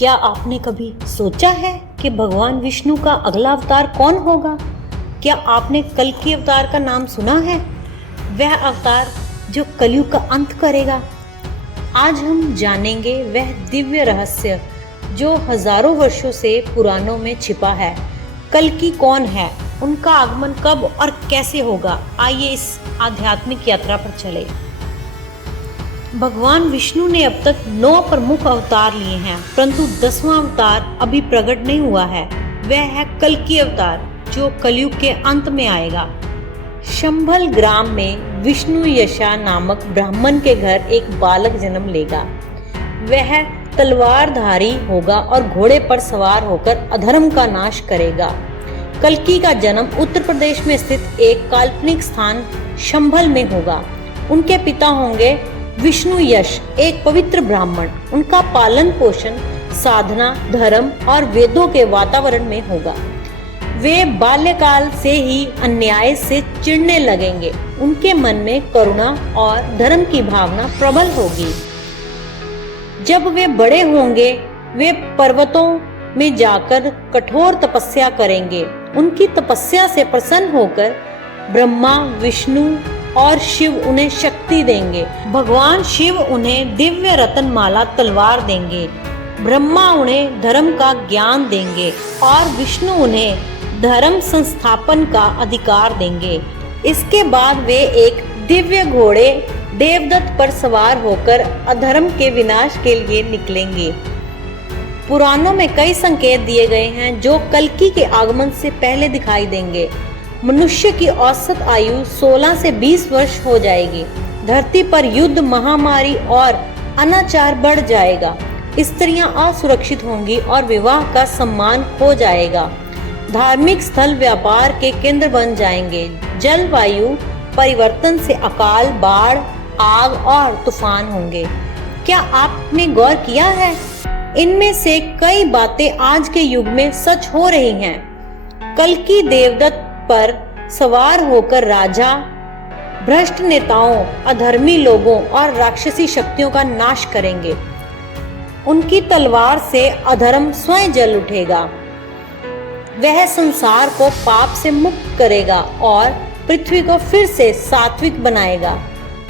क्या आपने कभी सोचा है कि भगवान विष्णु का अगला अवतार कौन होगा? क्या आपने कल्कि अवतार का नाम सुना है? वह अवतार जो कलयुग का अंत करेगा। आज हम जानेंगे वह दिव्य रहस्य जो हजारों वर्षों से पुराणों में छिपा है। कल्कि कौन है, उनका आगमन कब और कैसे होगा? आइए इस आध्यात्मिक यात्रा पर चले। भगवान विष्णु ने अब तक 9 प्रमुख अवतार लिए हैं, परंतु 10वां अवतार अभी प्रकट नहीं हुआ है। वह है कल्कि अवतार जो कलयुग के अंत में आएगा। शंभल ग्राम में विष्णु यशा नामक ब्राह्मण के घर एक बालक जन्म लेगा। वह तलवारधारी होगा और घोड़े पर सवार होकर अधर्म का नाश करेगा। कल्कि का जन्म उत्तर प्रदेश में स्थित एक काल्पनिक स्थान शंभल में होगा। उनके पिता होंगे विष्णु यश, एक पवित्र ब्राह्मण। उनका पालन पोषण साधना, धर्म और वेदों के वातावरण में होगा। वे बाल्यकाल से ही अन्याय से चिढ़ने लगेंगे। उनके मन में करुणा और धर्म की भावना प्रबल होगी। जब वे बड़े होंगे वे पर्वतों में जाकर कठोर तपस्या करेंगे। उनकी तपस्या से प्रसन्न होकर ब्रह्मा, विष्णु और शिव उन्हें शक्ति देंगे। भगवान शिव उन्हें दिव्य रत्नमाला तलवार देंगे। ब्रह्मा उन्हें धर्म का ज्ञान देंगे और विष्णु उन्हें धर्म संस्थापन का अधिकार देंगे। इसके बाद वे एक दिव्य घोड़े देवदत्त पर सवार होकर अधर्म के विनाश के लिए निकलेंगे। पुराणों में कई संकेत दिए गए हैं जो कल्कि के आगमन से पहले दिखाई देंगे। मनुष्य की औसत आयु 16 से 20 वर्ष हो जाएगी। धरती पर युद्ध, महामारी और अनाचार बढ़ जाएगा। स्त्रियां असुरक्षित होंगी और विवाह का सम्मान खो जाएगा। धार्मिक स्थल व्यापार के केंद्र बन जाएंगे। जलवायु परिवर्तन से अकाल, बाढ़, आग और तूफान होंगे। क्या आपने गौर किया है? इनमें से कई बातें आज के युग में सच हो रही हैं। कल्कि देवदत्त पर सवार होकर राजा, भ्रष्ट नेताओं, अधर्मी लोगों और राक्षसी शक्तियों का नाश करेंगे। उनकी तलवार से अधर्म स्वयं जल उठेगा। वह संसार को पाप से मुक्त करेगा और पृथ्वी को फिर से सात्विक बनाएगा।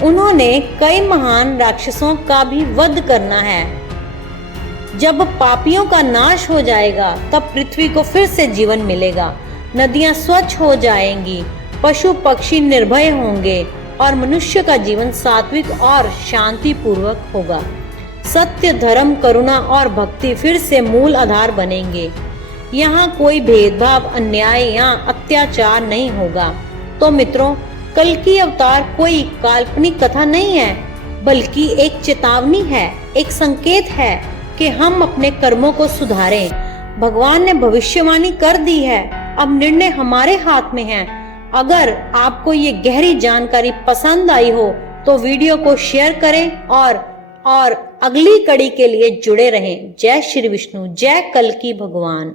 उन्होंने कई महान राक्षसों का भी वध करना है। जब पापियों का नाश हो जाएगा तब पृथ्वी को फिर से जीवन मिलेगा। नदियां स्वच्छ हो जाएंगी, पशु पक्षी निर्भय होंगे और मनुष्य का जीवन सात्विक और शांति पूर्वक होगा। सत्य, धर्म, करुणा और भक्ति फिर से मूल आधार बनेंगे। यहाँ कोई भेदभाव, अन्याय या अत्याचार नहीं होगा। तो मित्रों, कल्कि अवतार कोई काल्पनिक कथा नहीं है, बल्कि एक चेतावनी है, एक संकेत है कि हम अपने कर्मों को सुधारें। भगवान ने भविष्यवाणी कर दी है, अब निर्णय हमारे हाथ में है। अगर आपको ये गहरी जानकारी पसंद आई हो तो वीडियो को शेयर करें और अगली कड़ी के लिए जुड़े रहें। जय श्री विष्णु, जय कल्कि भगवान।